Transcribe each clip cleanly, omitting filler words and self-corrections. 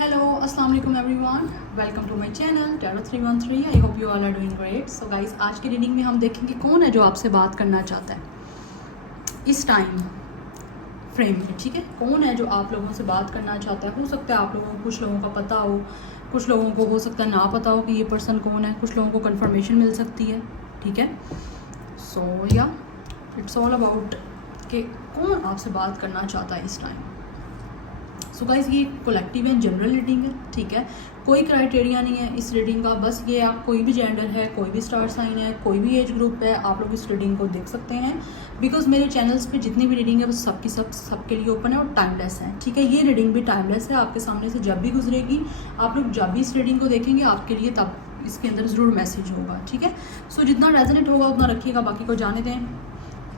Hello, Assalamu alaikum everyone. Welcome to my channel Tarot 313. I hope you all are doing great. So guys, आज की reading में हम देखेंगे कौन है जो आपसे बात करना चाहता है इस टाइम फ्रेम में, ठीक है। कौन है जो आप लोगों से बात करना चाहता है। हो सकता है आप लोगों को कुछ लोगों का पता हो, कुछ लोगों को हो सकता है ना पता हो कि ये पर्सन कौन है, कुछ लोगों को कंफर्मेशन मिल सकती है, ठीक है। सो या इट्स ऑल अबाउट कि कौन आपसे बात करना चाहता है इस टाइम। सो गाइस, ये कलेक्टिव एंड जनरल रीडिंग है, ठीक है। कोई क्राइटेरिया नहीं है इस रीडिंग का, बस ये आप कोई भी जेंडर है, कोई भी स्टार साइन है, कोई भी एज ग्रुप है, आप लोग इस रीडिंग को देख सकते हैं। बिकॉज मेरे चैनल्स पे जितनी भी रीडिंग है वो सबके लिए ओपन है और टाइमलेस है, ठीक है। ये रीडिंग भी टाइमलेस है, आपके सामने से जब भी गुजरेगी, आप लोग जब भी इस रीडिंग को देखेंगे आपके लिए तब इसके अंदर ज़रूर मैसेज होगा, ठीक है। सो जितना रेजोनेट होगा उतना रखिएगा, बाकी को जाने दें।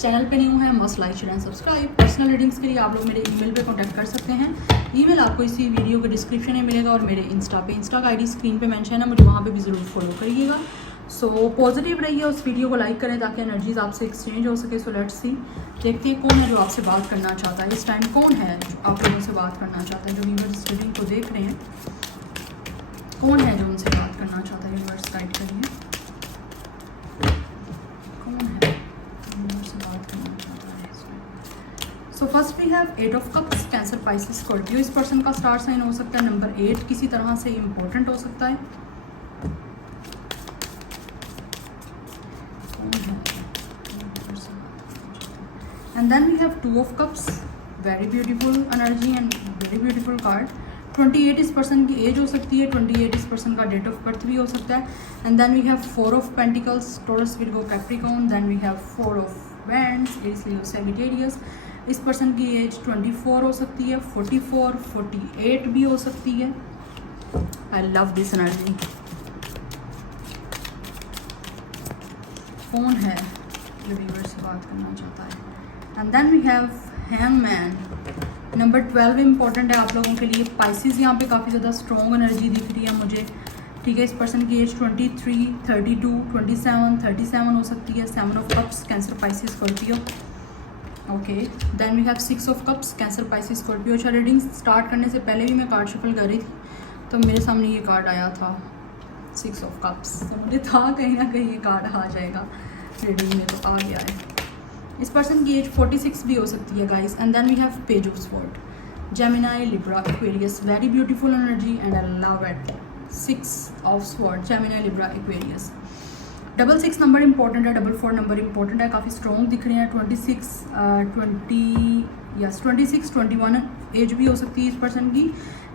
चैनल पे न्यू है, must like share and subscribe. Personal readings के लिए आप लोग मेरे ईमेल पे कांटेक्ट कर सकते हैं। ईमेल आपको इसी वीडियो के डिस्क्रिप्शन में मिलेगा और मेरे इंस्टा का आईडी स्क्रीन पे मेंशन है, मुझे वहाँ पे भी ज़रूर फॉलो करिएगा। सो पॉजिटिव रहिए, उस वीडियो को लाइक करें ताकि एनर्जीज आपसे एक्सचेंज हो सके। सो लेट्स सी, देखते हैं कौन है जो आपसे बात करना चाहता है इस टाइम। कौन है जो आप लोगों से बात करना चाहता है, जो यूनिवर्स इस रीडिंग को देख रहे हैं, कौन है जो उनसे बात करना चाहता है। यूनिवर्स गाइड करिए, कौन है यूनिवर्स से बात करना चाहता है इस time. So first we have 8 of cups, Cancer, Pisces, Scorpio. इस पर्सन का स्टार साइन हो सकता है नंबर 8, किसी तरह से इम्पोर्टेंट हो सकता है। And then we have 2 of cups, very beautiful energy and very beautiful card. 28 इस पर्सन की एज हो सकती है, 28 इस पर्सन का डेट ऑफ बर्थ भी हो सकता है। And then we have 4 of pentacles, Taurus, Virgo, Capricorn. Then we have 4 of wands, Aries, Leo, Sagittarius. इस पर्सन की एज 24 हो सकती है, 44, 48 भी हो सकती है। I love this energy. कौन है जो व्यूअर से बात करना चाहता है। And then we have hangman, number 12 important है आप लोगों के लिए। पाइसिस यहाँ पे काफ़ी ज़्यादा स्ट्रॉन्ग एनर्जी दिख रही है मुझे, ठीक है। इस पर्सन की एज 23, 32, 27, 37 हो सकती है। 7 of cups, Cancer, Pisces, Scorpio. Okay, then we have 6 of cups, Cancer, Pisces, Scorpio. अच्छा, रीडिंग स्टार्ट करने से पहले भी मैं कार्ड शफल कर रही थी तो मेरे सामने ये कार्ड आया था 6 ऑफ कप्स, तो मुझे था कहीं ना कहीं ये कार्ड आ जाएगा रीडिंग में, तो आ गया है। इस पर्सन की एज 46 भी हो सकती है guys. And then we have page of sword, Gemini, Libra, Aquarius, very beautiful energy and I love it. 6 of sword, Gemini, Libra, Aquarius. 66 number important है, 44 नंबर इंपॉर्टेंट है, काफ़ी स्ट्रॉन्ग दिख रहे हैं। 26, 21 एज भी हो सकती है इस पर्सन की।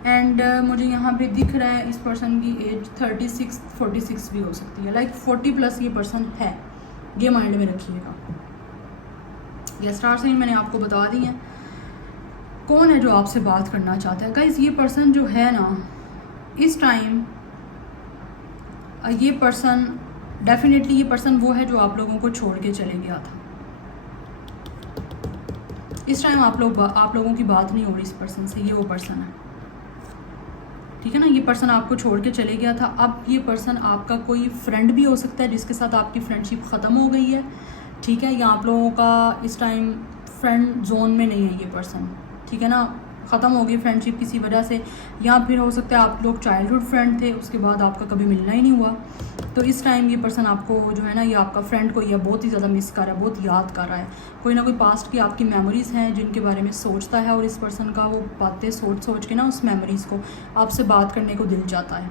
एंड मुझे यहाँ पे दिख रहा है इस पर्सन की एज 36, 46 भी हो सकती है, लाइक 40 प्लस ये पर्सन है, ये माइंड में रखिएगा। ये स्टार साइन मैंने आपको बता दी है। कौन है जो आपसे बात करना चाहता है गाइज। ये पर्सन जो है ना इस टाइम, ये पर्सन डेफिनेटली, ये पर्सन वो है जो आप लोगों को छोड़ के चले गया था। इस टाइम आप लोगों की बात नहीं हो रही इस पर्सन से, ये वो पर्सन है, ठीक है ना। ये पर्सन आपको छोड़ के चले गया था। अब ये पर्सन आपका कोई फ्रेंड भी हो सकता है जिसके साथ आपकी फ्रेंडशिप ख़त्म हो गई है, ठीक है। या आप लोगों का इस टाइम फ्रेंड जोन में नहीं है ये पर्सन, ठीक है ना। ख़त्म हो गई फ्रेंडशिप किसी वजह से, या फिर हो सकता है आप लोग चाइल्डहुड फ्रेंड थे, उसके बाद आपका कभी मिलना ही नहीं हुआ। तो इस टाइम ये पर्सन आपको जो है ना, ये आपका फ्रेंड को ये बहुत ही ज़्यादा मिस कर रहा है, बहुत याद कर रहा है। कोई ना कोई पास्ट की आपकी मेमोरीज़ हैं जिनके बारे में सोचता है और इस पर्सन का वो बातें सोच के ना उस मेमोरीज़ को आपसे बात करने को दिल जाता है,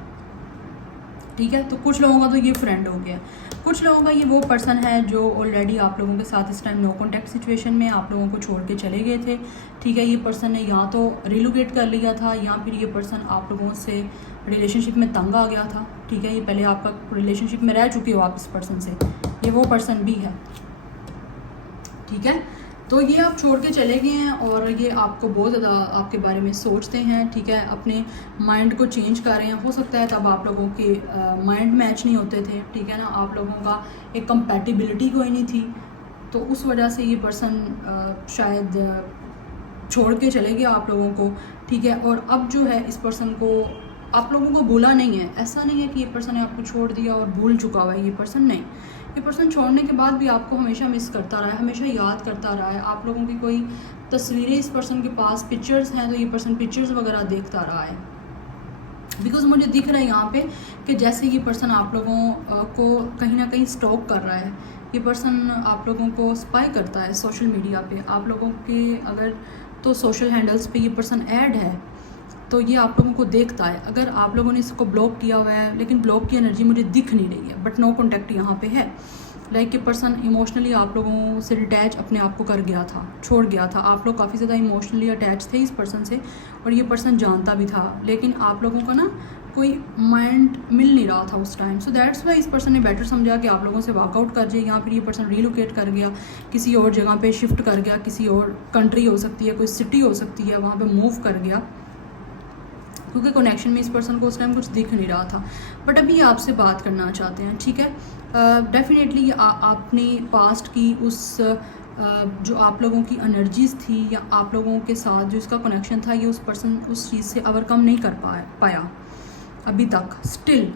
ठीक है। तो कुछ लोगों का तो ये फ्रेंड हो गया, कुछ लोगों का ये वो पर्सन है जो ऑलरेडी आप लोगों के साथ इस टाइम नो कॉन्टैक्ट सिचुएशन में आप लोगों को छोड़ के चले गए थे, ठीक है। ये पर्सन ने या तो रिलोकेट कर लिया था या फिर ये पर्सन आप लोगों से रिलेशनशिप में तंग आ गया था, ठीक है। ये पहले आपका रिलेशनशिप में रह चुके हो आप इस पर्सन से, ये वो पर्सन भी है, ठीक है। तो ये आप छोड़ के चले गए हैं और ये आपको बहुत ज़्यादा आपके बारे में सोचते हैं, ठीक है। अपने माइंड को चेंज कर रहे हैं। हो सकता है तब आप लोगों के माइंड मैच नहीं होते थे, ठीक है ना। आप लोगों का एक कंपैटिबिलिटी कोई नहीं थी, तो उस वजह से ये पर्सन शायद छोड़ के चले गया आप लोगों को, ठीक है। और अब जो है इस पर्सन को आप लोगों को भूला नहीं है, ऐसा नहीं है कि ये पर्सन ने आपको छोड़ दिया और भूल चुका हुआ है ये पर्सन, नहीं। ये पर्सन छोड़ने के बाद भी आपको हमेशा मिस करता रहा है, हमेशा याद करता रहा है। आप लोगों की कोई तस्वीरें इस पर्सन के पास, पिक्चर्स हैं तो ये पर्सन पिक्चर्स वगैरह देखता रहा है, बिकॉज मुझे दिख रहा है यहाँ पे कि जैसे ये पर्सन आप लोगों को कहीं ना कहीं स्टॉक कर रहा है। ये पर्सन आप लोगों को स्पाई करता है सोशल मीडिया पे। आप लोगों के अगर तो सोशल हैंडल्स पे ये पर्सन ऐड है तो ये आप लोगों को देखता है। अगर आप लोगों ने इसको ब्लॉक किया हुआ है, लेकिन ब्लॉक की एनर्जी मुझे दिख नहीं रही है, बट नो कॉन्टैक्ट यहाँ पे है। लाइक ये पर्सन इमोशनली आप लोगों से डिटैच अपने आप को कर गया था, छोड़ गया था। आप लोग काफ़ी ज़्यादा इमोशनली अटैच थे इस पर्सन से और ये पर्सन जानता भी था, लेकिन आप लोगों का ना कोई माइंड मिल नहीं रहा था उस टाइम। सो दैट्स वाई इस पर्सन ने बेटर समझा कि आप लोगों से वर्कआउट कर जाए, या फिर ये पर्सन रीलोकेट कर गया, किसी और जगह पे शिफ्ट कर गया, किसी और कंट्री हो सकती है, कोई सिटी हो सकती है, वहाँ पे मूव कर गया, क्योंकि कनेक्शन में इस पर्सन को उस टाइम कुछ दिख नहीं रहा था। बट अभी आपसे बात करना चाहते हैं, ठीक है। डेफिनेटली आपने पास्ट की उस जो आप लोगों की एनर्जीज़ थी या आप लोगों के साथ जो इसका कनेक्शन था, ये उस पर्सन उस चीज़ से ओवरकम नहीं कर पाया अभी तक। स्टिल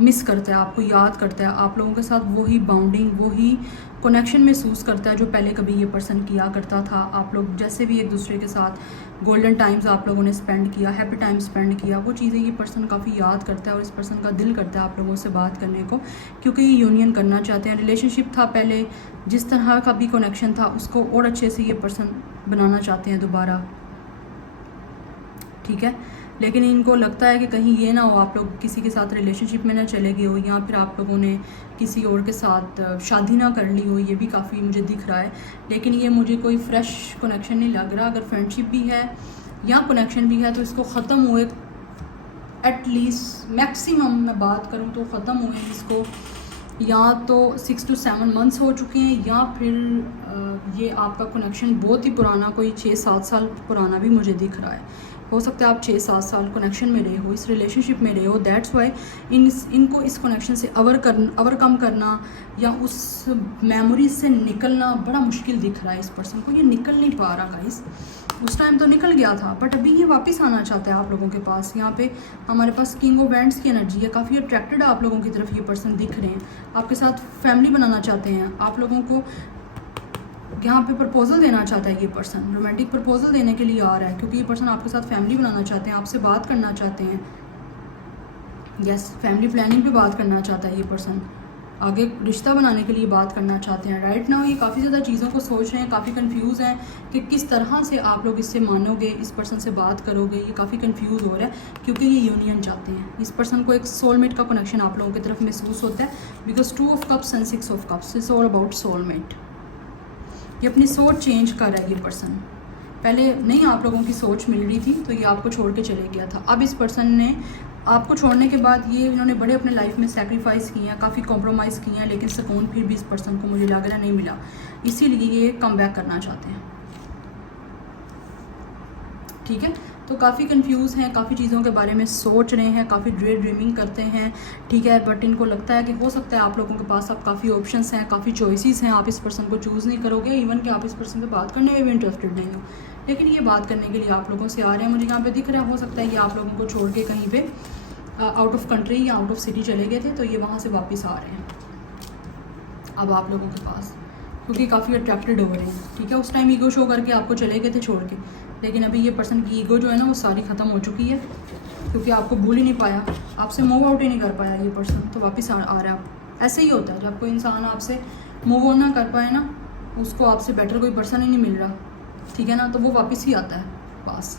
मिस करता है, आपको याद करता है, आप लोगों के साथ वही बाउंडिंग, वही कनेक्शन महसूस करता है जो पहले कभी ये पर्सन किया करता था। आप लोग जैसे भी एक दूसरे के साथ गोल्डन टाइम्स आप लोगों ने स्पेंड किया, हैप्पी टाइम स्पेंड किया, वो चीज़ें ये पर्सन काफ़ी याद करता है और इस पर्सन का दिल करता है आप लोगों से बात करने को, क्योंकि ये यूनियन करना चाहते हैं। रिलेशनशिप था पहले, जिस तरह का भी कनेक्शन था उसको और अच्छे से ये पर्सन बनाना चाहते हैं दोबारा, ठीक है। लेकिन इनको लगता है कि कहीं ये ना हो आप लोग किसी के साथ रिलेशनशिप में ना चले गए हो, या फिर आप लोगों ने किसी और के साथ शादी ना कर ली हो, ये भी काफ़ी मुझे दिख रहा है। लेकिन ये मुझे कोई फ्रेश कनेक्शन नहीं लग रहा। अगर फ्रेंडशिप भी है या कनेक्शन भी है तो इसको ख़त्म हुए एटलीस्ट मैक्सिमम मैं बात करूँ तो ख़त्म हुए इसको या तो 6 to 7 मंथ्स हो चुके हैं, या फिर ये आपका कनेक्शन बहुत ही पुराना, कोई 6-7 साल पुराना भी मुझे दिख रहा है। हो सकता है आप 6-7 साल कनेक्शन में रहे हो, इस रिलेशनशिप में रहे हो। दैट्स वाई इनको इस कनेक्शन से ओवरकम करना या उस मेमोरी से निकलना बड़ा मुश्किल दिख रहा है इस पर्सन को। ये निकल नहीं पा रहा गाइस। उस टाइम तो निकल गया था, बट अभी ये वापस आना चाहता है आप लोगों के पास। यहाँ पे हमारे पास किंग ऑफ वैंड्स की एनर्जी है, काफ़ी अट्रैक्टेड आप लोगों की तरफ ये पर्सन दिख रहे हैं, आपके साथ फैमिली बनाना चाहते हैं, आप लोगों को यहाँ पे प्रपोजल देना चाहता है। ये पर्सन रोमांटिक प्रपोजल देने के लिए आ रहा है, क्योंकि ये पर्सन आपके साथ फैमिली बनाना चाहते हैं, आपसे बात करना चाहते हैं। यस, फैमिली प्लानिंग पे बात करना चाहता है ये पर्सन, आगे रिश्ता बनाने के लिए बात करना चाहते हैं। राइट नाउ ये काफ़ी ज़्यादा चीज़ों को सोच रहे हैं, काफ़ी कंफ्यूज हैं कि किस तरह से आप लोग इससे मानोगे, इस पर्सन से बात करोगे। ये काफ़ी कंफ्यूज हो रहा है क्योंकि ये यूनियन चाहते हैं। इस पर्सन को एक सोलमेट का कनेक्शन आप लोगों की तरफ महसूस होता है, because 2 of Cups and 6 of Cups is all about soulmate. ये अपनी सोच चेंज कर रहा है ये पर्सन। पहले नहीं आप लोगों की सोच मिल रही थी तो ये आपको छोड़ के चले गया था। अब इस पर्सन ने आपको छोड़ने के बाद ये इन्होंने बड़े अपने लाइफ में सेक्रीफाइस किए हैं, काफ़ी कॉम्प्रोमाइज़ किए हैं, लेकिन सुकून फिर भी इस पर्सन को मुझे लग रहा नहीं मिला, इसीलिए ये कम बैक करना चाहते हैं, ठीक है। तो काफ़ी कंफ्यूज हैं, काफ़ी चीज़ों के बारे में सोच रहे हैं, काफ़ी ड्रीमिंग करते हैं, ठीक है। बट इनको लगता है कि हो सकता है आप लोगों के पास अब काफ़ी ऑप्शंस हैं, काफ़ी चॉइसेस हैं, आप इस पर्सन को चूज़ नहीं करोगे, इवन कि आप इस पर्सन से बात करने में भी इंटरेस्टेड नहीं हो, लेकिन ये बात करने के लिए आप लोगों से आ रहे हैं। मुझे यहाँ पे दिख रहा है हो सकता है कि आप लोगों को छोड़ के कहीं पे आउट ऑफ कंट्री या आउट ऑफ सिटी चले गए थे, तो ये वहाँ से वापस आ रहे हैं अब आप लोगों के पास, क्योंकि काफ़ी अट्रैक्टेड हो रहे हैं, ठीक है। उस टाइम ईगो शो करके आपको चले गए थे छोड़ के, लेकिन अभी ये पर्सन की ईगो जो है ना वो सारी ख़त्म हो चुकी है, क्योंकि आपको भूल ही नहीं पाया, आपसे मूव आउट ही नहीं कर पाया ये पर्सन, तो वापस आ रहा है। ऐसे ही होता है जब कोई इंसान आपसे मूव ऑन ना कर पाए ना, उसको आपसे बेटर कोई पर्सन ही नहीं मिल रहा, ठीक है ना, तो वो वापस ही आता है पास,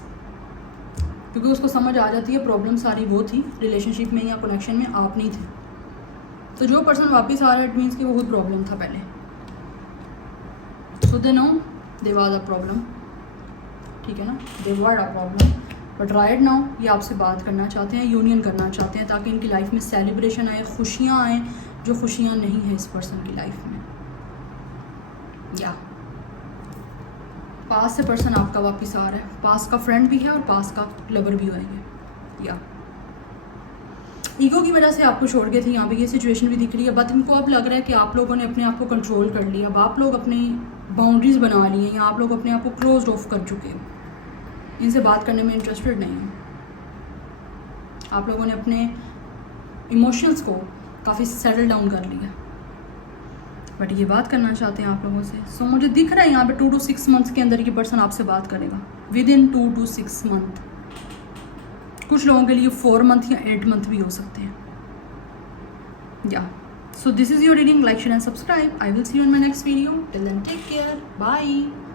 क्योंकि उसको समझ आ जाती है प्रॉब्लम सारी वो थी रिलेशनशिप में या कनेक्शन में, आप नहीं थे। तो जो पर्सन वापस आ रहा है इट मीन्स कि वो खुद प्रॉब्लम था पहले, so they know they was a problem, ठीक है ना, they were a problem. But right now ये आपसे बात करना चाहते हैं, यूनियन करना चाहते हैं, ताकि इनकी लाइफ में सेलिब्रेशन आए, खुशियाँ आएँ, जो खुशियाँ नहीं हैं इस पर्सन की लाइफ में। या पास से पर्सन आपका वापस आ रहा है, पास का फ्रेंड भी है और पास का लवर भी होएंगे। या ईगो की वजह से आपको छोड़ गए थे, यहाँ पे ये सिचुएशन भी दिख रही है। बट इनको अब लग रहा है कि आप लोगों ने अपने आप को कंट्रोल कर लिया, अब आप लोग अपनी बाउंड्रीज बना ली हैं, या आप लोग अपने आप को क्लोज ऑफ कर चुके हो, इनसे बात करने में इंटरेस्टेड नहीं हो। आप लोगों ने अपने इमोशंस को काफ़ी सेटल डाउन कर लिया, बट ये बात करना चाहते हैं आप लोगों से। सो मुझे दिख रहा है यहाँ पे 2 to 6 मंथ्स के अंदर ये पर्सन आपसे बात करेगा, विद इन 2 to 6 मंथ कुछ लोगों के लिए 4 मंथ या 8 मंथ भी हो सकते हैं। या so this is your reading. Like, share and subscribe. I will see you in my next video. Till then, take care. Bye.